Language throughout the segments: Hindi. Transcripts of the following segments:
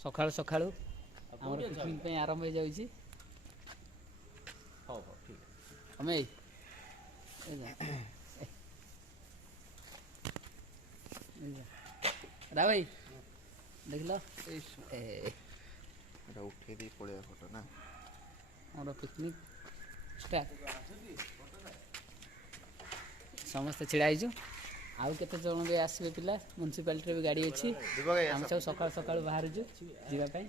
सकाळू सकाळू आम पिकनिक आरंभ हो जाए अमे रा भाई देख लो उठे दी पड़े फोटो ना आम पिकनिक स्टार्ट समस्ते छिड़ा आउ केते जन भी आसबे पिला म्युनिसिपालिटी भी गाड़ी अच्छी आम सब सकाल सकाल बाहर जावाई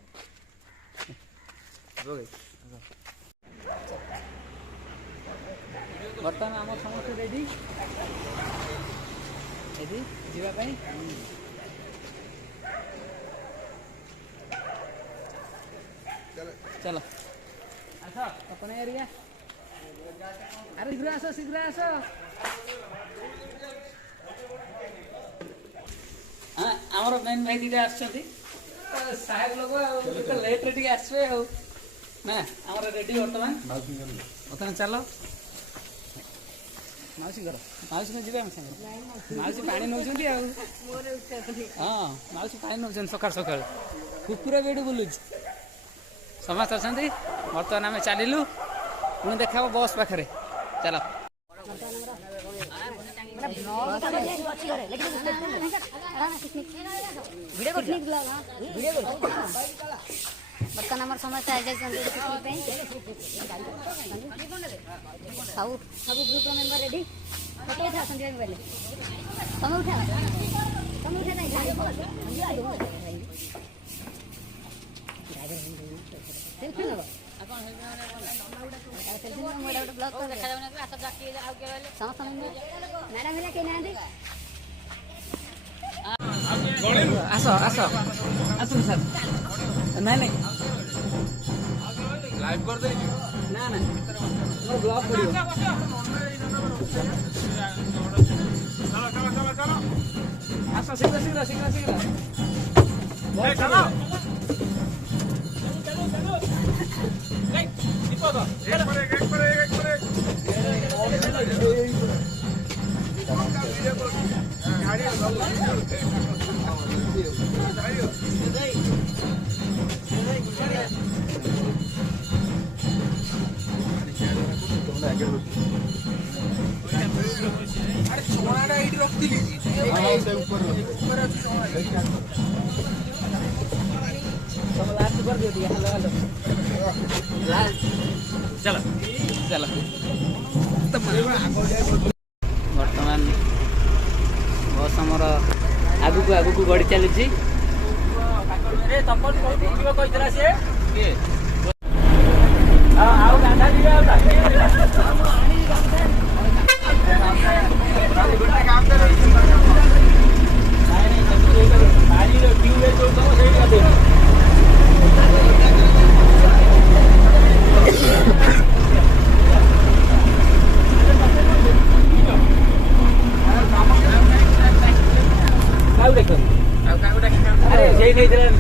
बर्तमान आम समस्त रेडी रेडी जावाई चलो आस अपन एरिया अरे शीघ्र आस आमर मेन भाई दीटा साहेब लोग लेट्रे टे आसवे ना आम रेडी बर्तमान बर्तमान चल मौसी घर मौसी को जी मौसी पा नौ हाँ मौसी पा नौ सका सका कुकुर भी ये बुलूँ समस्त अच्छा बर्तमान आम चलू पुणी देखा बस पाखे चल बर्तमान आम समस्त सब सब ग्रुप मेम्बर रेडी फोटो उठा मोबाइल तुम उठा तुम उठा सेल्फी नब समस्त मैडम आस आस आस सर नहीं नहीं लाइव कर दे ना ना मोर ब्लॉग पड़ियो चलो चलो चलो चलो आस शीघ्र शीघ्र शीघ्र शीघ्र चलो चलो चलो बर्तमान बस आमर आगू आगू गड़ी चलुची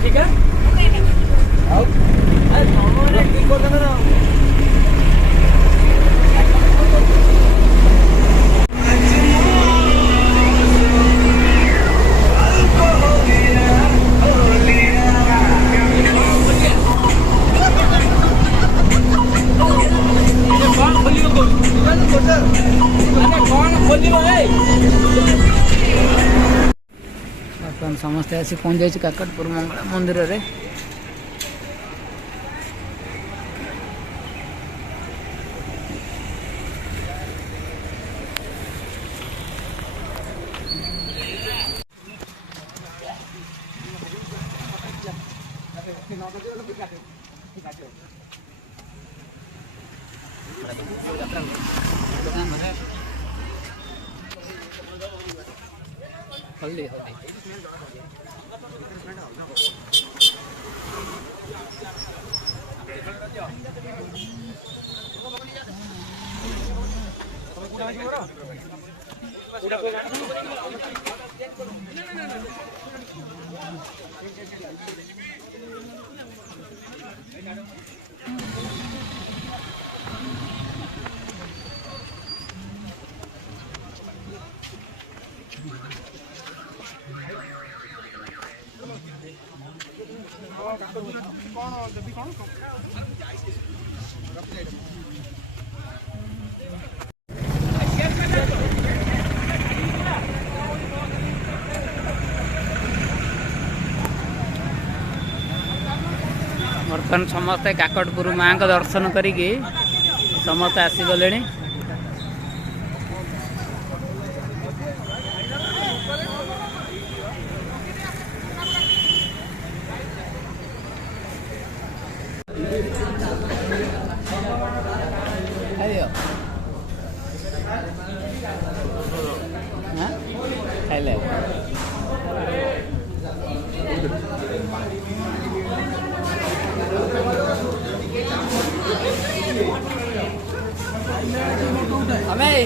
ठीक है समस्ते आसी पहुँच जाए काकटपुर मंगला मंदिर रे हल्दी हल्दी बर्तमान समस्ते काकटपुर माँ का दर्शन करिकी समस्ते आसीगले। खाइले हमें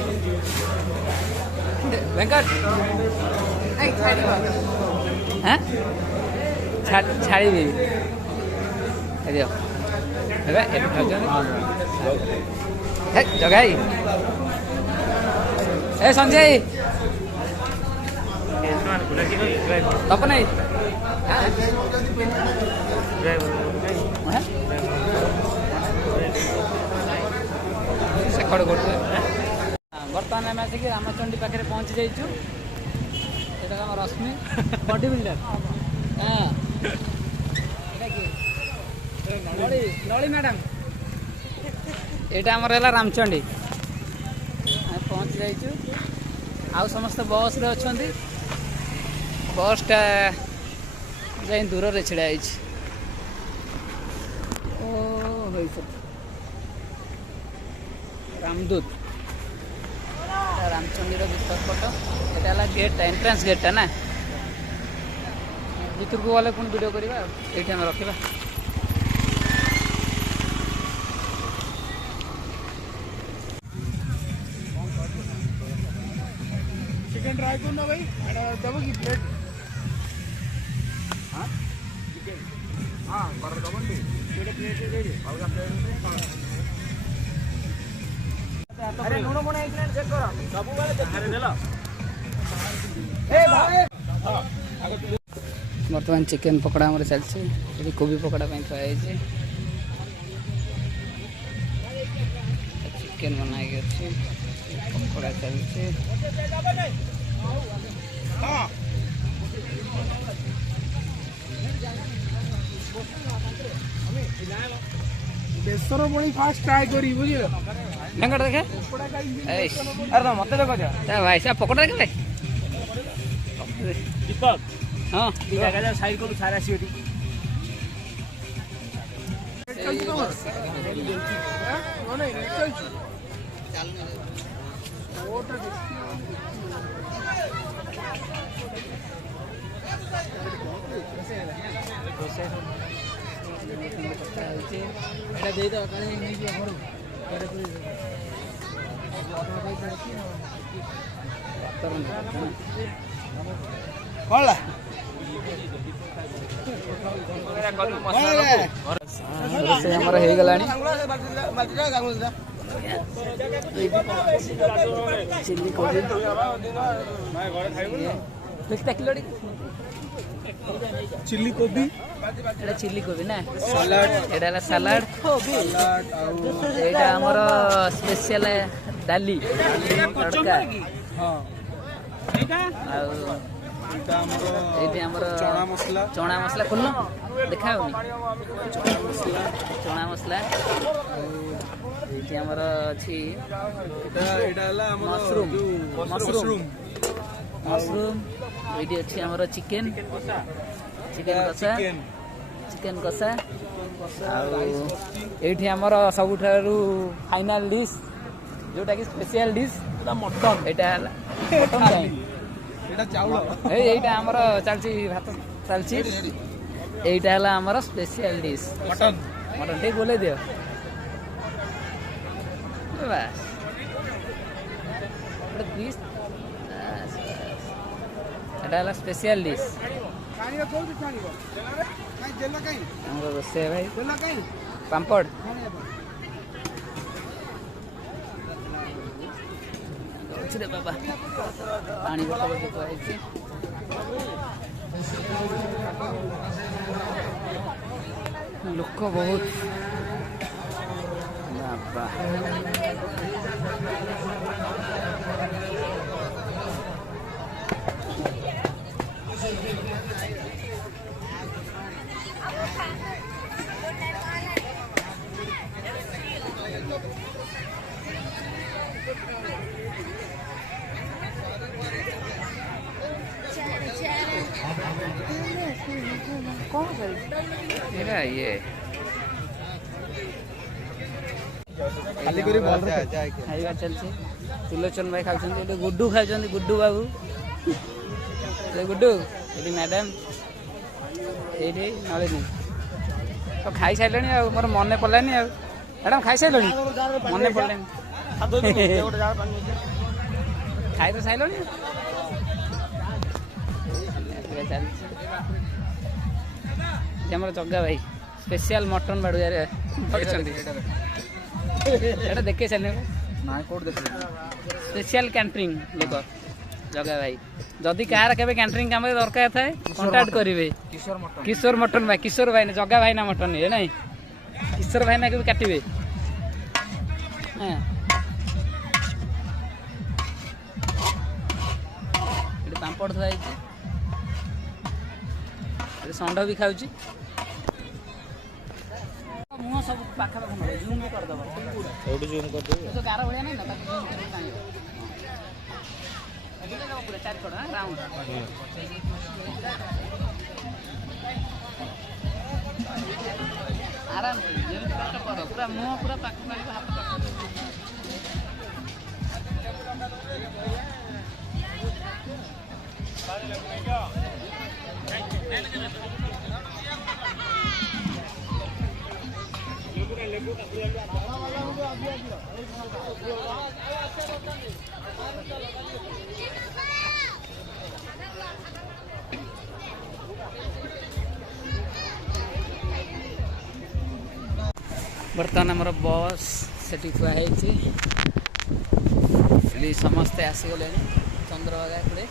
वेंकट छाड़ी जगाई ए संजय तप नहीं शेखड़ गोटे बर्तमान आम आसिक रामचंडी पाखे पहुँची जाइचु। एटा हम रश्मि बॉडी बिल्डर हाँ नली मैडम यहाँ आमर है रामचंडी पहुँची जाइचु। आउ समस्त बस रे अछंती बसटा जाई दूर रे छिड़ा आइछि। ओ रामदूत रामचंडी भीतर पट यहाँ गेट एंट्रेंस गेटा ना भीतर को गले पुणी वीडियो करवा ये रखा। चिकन ट्राई करना भाई दबो की प्लेट हाँ चिकन हाँ कर दबो नी प्लेट दे दे अलग प्लेट अरे लुण मुण एक मिनट चेक करो सब वाले अरे देला ए भाई बर्तमान चिकेन पकड़ा हमर चलছে ये कोबी पकड़ा ପାଇଁ थुआ है चिकेन बनाई अछि पकड़ा चलছে हां बेसर बड़ी फास्ट ट्राई करी बुझियो वेंकट देखे अरे मत देखो जा भाई साहब पकड़ा देखे दीपक हाँ दिखा जा साइड को सारा सीटी हमर हे गलानी चिल्ली कोबी चिल्ली कोबी एटा चिल्ली कोबी ना सलाड एटा सलाड एटा हमर स्पेशल दाली तड़का हां एटा हमर चना मसला खुल्लो देखा होनी चना मसला एटी हमर अछि एटा हला हमर मशरूम मशरूम एटी अछि हमर चिकन कसा एठी हमर सबुठारु फाइनल डिश जोटा कि स्पेशल डिश मटन एटा मटन एटा चावल एटा हमर चलची भात चलची एटा हला हमर स्पेशल डिश मटन मटन ठीक बोले दियो बस डिश एटा हला स्पेशल डिश खानियो कोन खानियो काई जेला काई हमर बसे भाई जेला काई पापड़ रे बाबा पानी बोतल देखो लोक बहुत बाबा मेरा ये खाली करी बोल रहा है खाଇବା ଚାଲିଛି ସୁଲୋଚନ ଭାଇ ଖାଉଛନ୍ତି ଏଠି ଗୁଡୁ ଖାଉଛନ୍ତି ଗୁଡୁ ବାବୁ ଗୁଡୁ ଏଠି ମ୍ୟାଡାମ ଏଇଠି ନଳିନୀ ତ ଖାଇସାରିଲେଣି ଆଉ ମୋର ମନେ ପଡ଼ିଲାନି ଆଉ ମ୍ୟାଡାମ ଖାଇସାରିଲେଣି ମନେ ପଡ଼ିଲାନି ଖାଇ ତ ସାରିଲଣି ଚାଲିଛି ଆମର ଜଗା ଭାଇ ସ୍ପେଶିଆଲ ମଟନ ବାଡୁଆରେ କରିଛନ୍ତି ଏଇଟା ଦେଖେଇ ସାରିଲେ ନାଇଁ କୋଉଠି ଦେଖିଲି ସ୍ପେଶିଆଲ କ୍ୟାଣ୍ଟରିଂ ଲୋକ ଜଗା ଭାଇ ଯଦି କାହାର କେବେ କ୍ୟାଣ୍ଟରିଂ କାମରେ ଦରକାର ଥାଏ କଣ୍ଟାକ୍ଟ କରିବେ କିଶୋର ମଟନ ଭାଇ କିଶୋର ଭାଇ ନା ଜଗା ଭାଇ ନା ମଟନ ଇଏ ନାଇଁ କିଶୋର ଭାଇ ନା କେବେ କାଟିବେ ହଁ ଏଠି ପାମ୍ପଡ଼ ଥୁଆ ହେଇଛି ଏଠି ଷଣ୍ଢ ବି ଖାଉଛି ମୁହଁ ସବୁ ପାଖାପାଖି ନବ ଜୁମ୍ ବି କରିଦେବ ଏଇଠି ଜୁମ୍ କରିଦେବି ଯୋଉ ଗାର ଭଳିଆ ନାହିଁ ନା ତାକୁ ଜୁମ୍ କରିକି ଟାଣିବ ଏଠିକି ଦେବ ପୁରା ଚାରି କଡ଼ ରାଉଣ୍ଡ ଆରାମ କରି ଯେମିତି କଷ୍ଟ କର ପୁରା ମୁହଁ ପୁରା ପାଖକୁ ଆଣିବ ହାତ ପାଖକୁ बर्तमान आमर बस सेठी थुआ है समस्ते आसीगले चंद्रभागा कड़े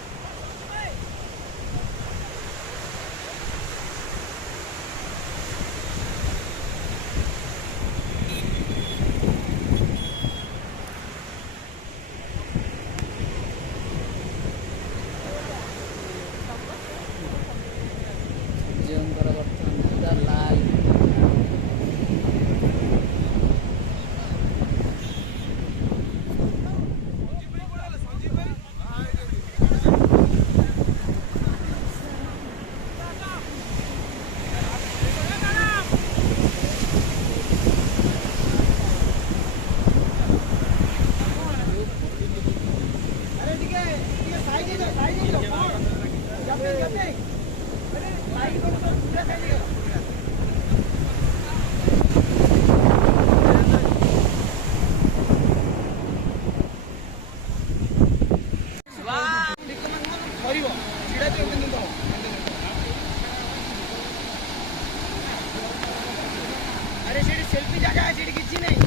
अरे सेठी सेल्फी जगह है सेठी किछि नहीं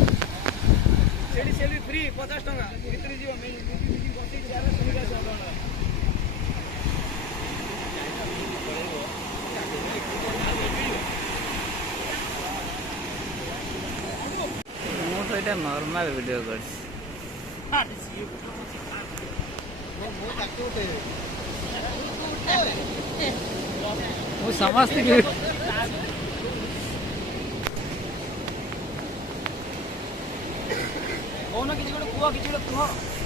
सेठी सेल्फी फ्री 50 टका भितरी जीव मैं बसी चेयर सुनिका सब ମୁଁ ତ ଏଇଟା ନର୍ମାଲ ଭିଡ଼ିଓ କରିଛି ମୁଁ ସମସ୍ତଙ୍କୁ कोन किछि गोटे कुआ किछि गोटे कुआ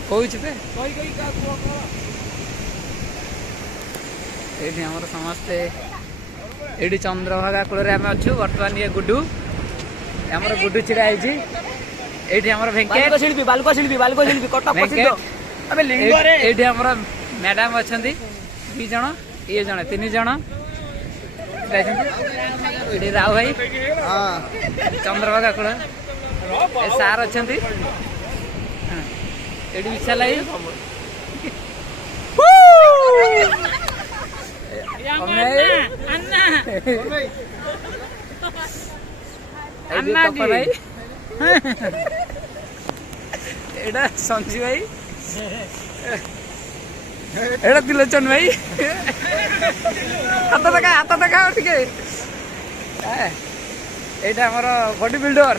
कହୁଛି पे कहि कहि का कुआ कुआ ଏଇଠି ଆମର ସମସ୍ତେ ଏଇଠି ଚନ୍ଦ୍ରଭାଗା କୂଳରେ ଆମେ ଅଛୁ ବର୍ତ୍ତମାନ ଇଏ ଗୁଡୁ ଆମର ଗୁଡୁ ଛିଡ଼ା ହେଇଛି ଏଇଠି ଆମର ଭେଙ୍କେଟ ବାଲୁକା ଶିଳ୍ପୀ କଟକ ପ୍ରସିଦ୍ଧ ଆମେ ଲିଙ୍ଗରେ ଏଇଠି ଆମର ମ୍ୟାଡାମ ଅଛନ୍ତି 2 ଜଣ ଇଏ ଜଣେ 3 ଜଣ ଏଇଠି ରାଉ ଭାଇ ଚନ୍ଦ୍ରଭାଗା କୂଳ ଏ ସାର୍ ଅଛନ୍ତି ଏଇଠି ବିଶାଲ ଭାଇ ଭାଇ एड़ा संजी भाई एड़ा तिलोचन भाई हाथ देखा टिके এইটা আমার বডি বিল্ডর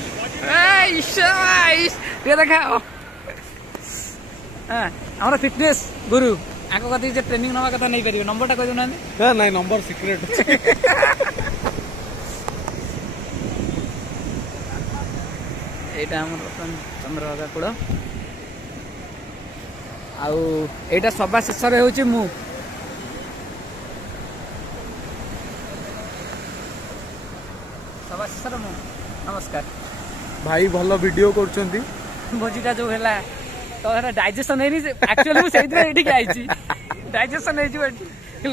ଟିକେ ଦେଖା হ্যাঁ আমার ফিটনেস গুরু আଗ কথা যে ট্রেনিং নেওয়া কথা নেইপারিবে নম্বরটা কই দেউনাহাନ୍ତି ନାଇଁ ନମ୍ବର ସିକ୍ରେଟ ଅଛି। এইটা আমার ଚନ୍ଦ୍ରଭାଗା କୂଳ ଆଉ ଏଇଟା ସବା ଶେଷରେ ହେଉଛି ମୁଁ ସବା ଶେଷରେ ମୁଁ ନମସ୍କାର ଭାଇ ଭଲ ଭିଡିଓ କରୁଛନ୍ତି। ଭୋଜିଟା ଯୋଉ ହେଲା ତ ସେଟା ଡାଇଜେସନ ହେଇନି ଆକ୍ଚୁଆଲି ମୁଁ ସେଇଥିପାଇଁ ଏଠିକି ଆଇଛି ଡାଇଜେସନ ହେଇଯିବ ଏଠି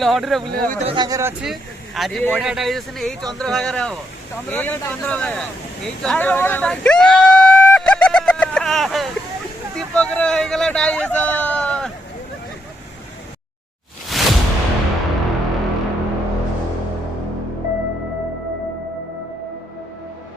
ଲହଡିରେ ବୁଲିବା ମୁଁ ତୋ ସାଙ୍ଗରେ ଅଛି ଆଜି ବଢିଆ ଡାଇଜେସନ ଏଇ ଚନ୍ଦ୍ରଭାଗାରେ ହବ ଏଇ ଚନ୍ଦ୍ରଭାଗା